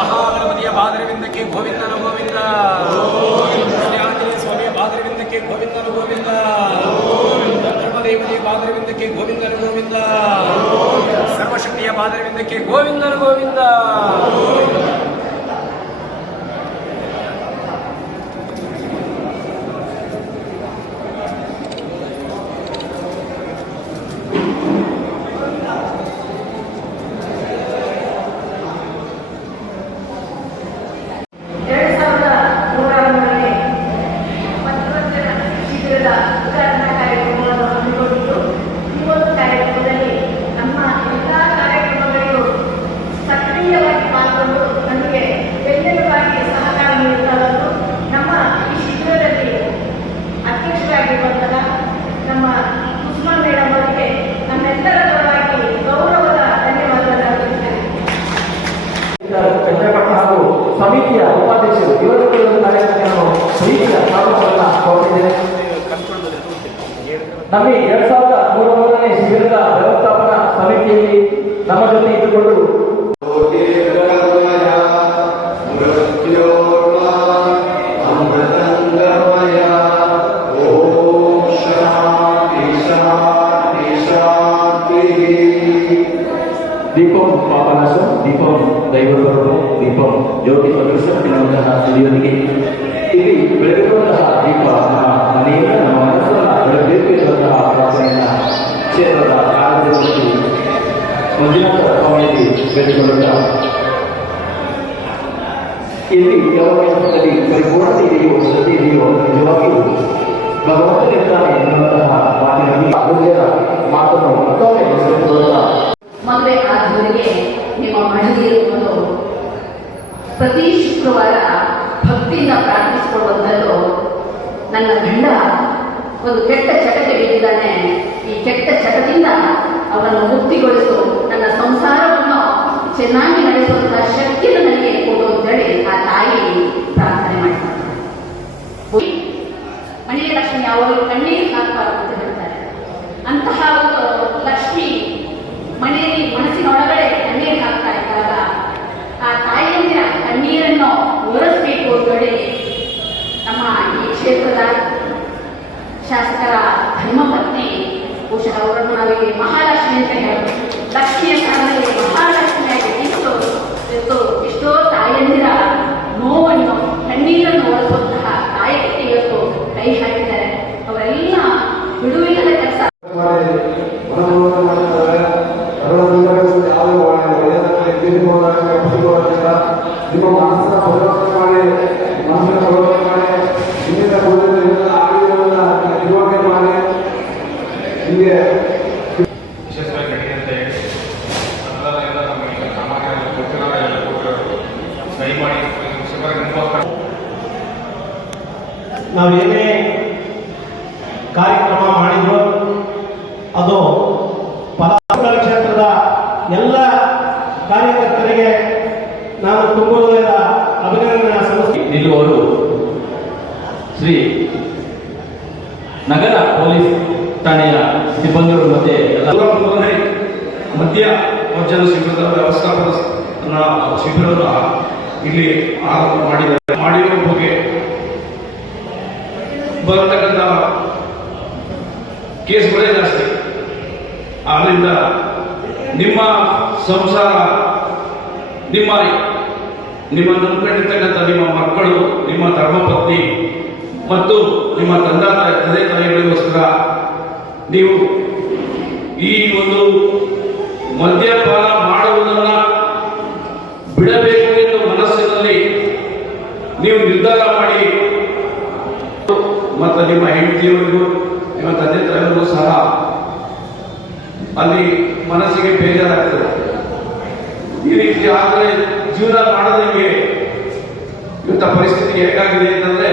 ಮಹಾಗಣಪತಿಯ ಪಾದರವಿಂದಕ್ಕೆ ಗೋವಿಂದನ ಗೋವಿಂದ. ಶ್ರೀ ಆಂಜನೇಯ ಸ್ವಾಮಿಯ ಪಾದರವಿಂದಕ್ಕೆ ಗೋವಿಂದನ ಗೋವಿಂದ. ಧರ್ಮದೇವತೆಯ ಪಾದರವಿಂದಕ್ಕೆ ಗೋವಿಂದನ ಗೋವಿಂದ. ಸರ್ವಶಕ್ತಿಯ ಪಾದರವಿಂದಕ್ಕೆ ಗೋವಿಂದನ ಗೋವಿಂದ. ಸಮಿತಿಯ ಉಪಾಧ್ಯಕ್ಷರು ಇವರ ಕಾರ್ಯಕ್ರಮವನ್ನು ಪ್ರೀತಿಯ ಸ್ವಾಗತವನ್ನು ಕೋರುತ್ತಿದ್ದೇನೆ. ನಮಗೆ 2033ನೇ ಶಿಬಿರದ ವ್ಯವಸ್ಥಾಪನಾ ಸಮಿತಿಯಲ್ಲಿ ನಮ್ಮ ಜೊತೆ ಇಟ್ಟುಕೊಂಡು ದೀಪಂ ಪಾಪನಾಶ, ದೀಪಂ ದೈವಸ್ವರೂಪ, ದೀಪಂ ಜ್ಯೋತಿ ಸದೃಶ ಎನ್ನುವಂತಹ ಹಿರಿಯರಿಗೆ ಇಲ್ಲಿ ಬೆಳಗುವಂತಹ ದೀಪ ನಮ್ಮ ಮನೆಯಿಂದ ನಮ್ಮ ಮನಸ್ಸನ್ನ ಬೆಳಗಬೇಕು ಎನ್ನುವಂತಹ ಪ್ರಾರ್ಥನೆಯನ್ನ ಕ್ಷೇತ್ರದ ಕಾರ್ಯದರ್ಶಿ ಮಂಜುನಾಥ ಸ್ವಾಮಿಯಲ್ಲಿ ಬೆಳೆದುಕೊಳ್ಳುತ್ತ ಇಲ್ಲಿ ಯಾವ ಕೆಲಸದಲ್ಲಿ ಪರಿಪೂರ್ಣತೆ ಇದೆಯೋ ಶ್ರದ್ಧೆ ಇದೆಯೋ ನಿಜವಾಗಿಯೂ ಭಗವಂತನಿರ್ತಾನೆ ಎನ್ನುವಂತಹ ಮಾತಿನಲ್ಲಿ ಅಮೂಲ್ಯದ ಮಾತನ್ನು ಮತ್ತೊಮ್ಮೆ ಬೆಳೆಸಿಕೊಳ್ಳುತ್ತಾ ಮದುವೆ ಆದವರಿಗೆ ನಿಮ್ಮ ಮಹಿಳೆಯರು ಪ್ರತಿ ಶುಕ್ರವಾರ ಭಕ್ತಿಯಿಂದ ಪ್ರಾರ್ಥಿಸಿಕೊಳ್ಳುವಂಥದ್ದು. ನನ್ನ ಗಂಡ ಒಂದು ಕೆಟ್ಟ ಚಟಕ್ಕೆ ಬಿದ್ದಿದ್ದಾನೆ, ಈ ಕೆಟ್ಟ ಚಟದಿಂದ ಅವರನ್ನು ಮುಕ್ತಿಗೊಳಿಸು, ನನ್ನ ಸಂಸಾರವನ್ನು ಚೆನ್ನಾಗಿ ನಡೆಸುವಂತಹ ಶಕ್ತಿಯನ್ನು ನನಗೆ ಕೊಡು ಅಂತೇಳಿ ಆ ತಾಯಿ ಪ್ರಾರ್ಥನೆ ಮಾಡ್ತಾರೆ. ಮನೆಯ ಲಕ್ಷ್ಮಿ ಅವರು ಕಣ್ಣೀರು ಹಾಕಬಾರದು ಅಂತ ಹೇಳ್ತಾರೆ. ಅಂತಹ ಒಂದು ಲಕ್ಷ್ಮಿ ಮನೆಯಲ್ಲಿ ಮನಸ್ಸಿನೊಳಗಡೆ ಕಣ್ಣೀರು ಹಾಕ್ತಾ ಇದ್ದಾಗ ಆ ತಾಯಿಯಂದಿರ ಕಣ್ಣೀರನ್ನು ಒರೆಸಬೇಕು ಅಂತೇಳಿ ನಮ್ಮ ಈ ಕ್ಷೇತ್ರದ ಶಾಸಕರ ಧರ್ಮಪತ್ನಿ ಬಹುಶಃ ಅವರನ್ನು ನಾವೀಗ ಮಹಾಲಕ್ಷ್ಮಿ ಅಂತ ಹೇಳೋದು. ಲಕ್ಷ್ಮಿಯ ಸ್ಥಾನದಲ್ಲಿ ಮಹಾಲಕ್ಷ್ಮಿಯಾಗಿ ಎಷ್ಟೋ ತಾಯಿಯಂದಿರ ನೋವನ್ನು ಕಣ್ಣೀರನ್ನು ಒರೆಸುವಂತಹ ತಾಯಿಗೆ ಇವತ್ತು ಕೈ ಹಾಕಿದ್ದಾರೆ. ಅವರೆಲ್ಲ ಬಿಡುವಿಲ್ಲದ ಕೆಲಸ ನಿಮ್ಮ ಮನಸ್ಸನ್ನ ಪರಿವರ್ತನೆ ಮಾಡಿ, ಮನಸ್ಸನ್ನ ಪರಿವರ್ತನೆ ಮಾಡಿ, ಹಿಂದಿನ ಆಡಿಗಳನ್ನು ನಿರ್ವಹಣೆ ಮಾಡಿ ಹೀಗೆ ವಿಶೇಷವಾಗಿ ನಡೆಯುತ್ತೆ. ಎಲ್ಲ ನಮಗೆ ಸಾಮಾನ್ಯ ಕೊಟ್ಟಿರೋರು ಸಹಿ ಮಾಡಿ ನಾವೇನೇ ಕಾರ್ಯಕ್ರಮ ಮಾಡಿದ್ರು ಅದು ಫಲಾನುಭವಿ ಕ್ಷೇತ್ರದ ಎಲ್ಲ ಕಾರ್ಯಕರ್ತರಿಗೆ ನಾನು ತುಂಬುವುದರ ಅಭಿನಂದನೆ ಸಲ್ಲಿಸಿ ನಿಲ್ಲುವರು ಶ್ರೀ ನಗರ ಪೊಲೀಸ್ ಠಾಣೆಯ ಸಿಬ್ಬಂದಿಗಳು ಮತ್ತೆ ಮಧ್ಯ ಮಜ್ಜನ ಶಿಬಿರದ ವ್ಯವಸ್ಥಾಪನಾ ಶಿಬಿರದ ಇಲ್ಲಿ ಮಾಡಿರೋ ಬಗ್ಗೆ ಬರತಕ್ಕಂಥ ಕೇಸ್ಗಳೇ ಜಾಸ್ತಿ. ಆದ್ರಿಂದ ನಿಮ್ಮ ಸಂಸಾರ, ನಿಮ್ಮ ನಂಬಿಕೊಂಡಿರ್ತಕ್ಕಂಥ ನಿಮ್ಮ ಮಕ್ಕಳು, ನಿಮ್ಮ ಧರ್ಮಪತ್ನಿ ಮತ್ತು ನಿಮ್ಮ ತಂದೆ ತಾಯಿಗಳಿಗೋಸ್ಕರ ನೀವು ಈ ಒಂದು ಮದ್ಯಪಾನ ಮಾಡುವುದನ್ನ ಬಿಡಬೇಕು ಎಂದು ಮನಸ್ಸಿನಲ್ಲಿ ನೀವು ನಿರ್ಧಾರ ಮಾಡಿ ಮತ್ತು ನಿಮ್ಮ ಹೆಂಡತಿಯವರಿಗೂ ನಿಮ್ಮ ತಂದೆ ತಾಯಿಯವರಿಗೂ ಸಹ ಅಲ್ಲಿ ಮನಸ್ಸಿಗೆ ಬೇಜಾರಾಗ್ತದೆ. ಈ ರೀತಿ ಆದರೆ ಜೀವನ ಮಾಡೋದಕ್ಕೆ ಇವತ್ತ ಪರಿಸ್ಥಿತಿ ಹೇಗಾಗಿದೆ ಅಂತಂದ್ರೆ,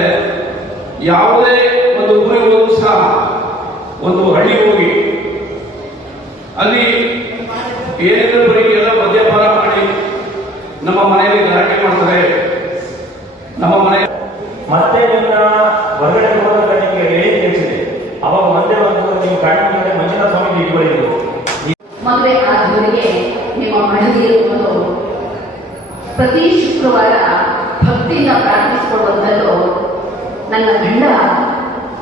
ಯಾವುದೇ ಒಂದು ಊರಿಗೆ ಹೋದ್ರು ಸಹ ಒಂದು ಹಳ್ಳಿ ಹೋಗಿ ಅಲ್ಲಿ ಏನಿದ್ರು ಬರೀ ಎಲ್ಲ ಮದ್ಯಪಾನ ಮಾಡಿ ನಮ್ಮ ಮನೆಯಲ್ಲಿ ಗಲಾಟೆ ಮಾಡ್ತಾರೆ. ನಮ್ಮ ಮನೆ ಮತ್ತೆ ನಿಮ್ಮ ಹೊರಗಡೆ ಹೋಗೋದ ನಿಮಗೆ ಹೇಳಿ ತಿಳಿಸಿದೆ. ಅವಾಗ ಒಂದೇ ಒಂದು ನೀವು ಕಾಣಿಕೆ ಮಂಜುನಾಥ ಸ್ವಾಮಿ ಇಟ್ಕೊಂಡಿದ್ರು. ಮದುವೆ ಆದವರಿಗೆ ನಿಮ್ಮ ಮಹಿಳೆಯರು ಪ್ರತಿ ಶುಕ್ರವಾರ ಭಕ್ತಿಯಿಂದ ಪ್ರಾರ್ಥಿಸಿಕೊಳ್ಳುವಂಥದ್ದು. ನನ್ನ ಗಂಡ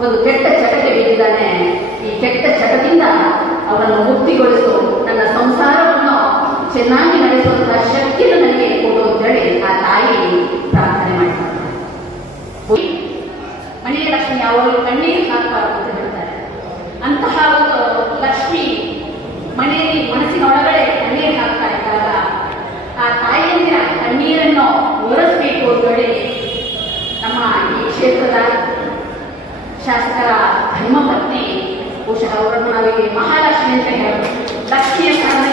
ಒಂದು ಕೆಟ್ಟ ಚಟಕ್ಕೆ ಬಿದ್ದಿದ್ದಾನೆ, ಈ ಕೆಟ್ಟ ಚಟದಿಂದ ಅವನನ್ನು ಮುಕ್ತಿಗೊಳಿಸು, ನನ್ನ ಸಂಸಾರವನ್ನು ಚೆನ್ನಾಗಿ ನಡೆಸುವಂತಹ ಶಕ್ತಿಯನ್ನು ನನಗೆ ಕೊಡು ಅಂತೇಳಿ ಆ ತಾಯಿ ಪ್ರಾರ್ಥನೆ ಮಾಡಿದ್ದಾರೆ. ಮನೆಯ ಲಕ್ಷ್ಮಿ ಯಾವಾಗಲೂ ಕಣ್ಣೀರು ಹಾಕಬಾರದು ಅಂತ ಹೇಳ್ತಾರೆ. ಅಂತಹ ಒಂದು ಲಕ್ಷ್ಮಿ ಮನೆಯಲ್ಲಿ ಮನಸ್ಸಿನೊಳಗಡೆ ಕಣ್ಣೀರು ಹಾಕ್ತಾ ಇದ್ದಾಗ ಆ ತಾಯಿಯಂದಿರ ಕಣ್ಣೀರನ್ನು ಒರೆಸಬೇಕು ಅಂತೇಳಿ ನಮ್ಮ ಈ ಕ್ಷೇತ್ರದ ಶಾಸಕರ ಧರ್ಮಪತ್ನಿ ಬಹುಶಃ ಅವರನ್ನು ನಾವೀಗ ಮಹಾಲಕ್ಷ್ಮಿ ಅಂತ ಹೇಳೋದು. ಲಕ್ಷ್ಮಿಯ ಸ್ಥಾನ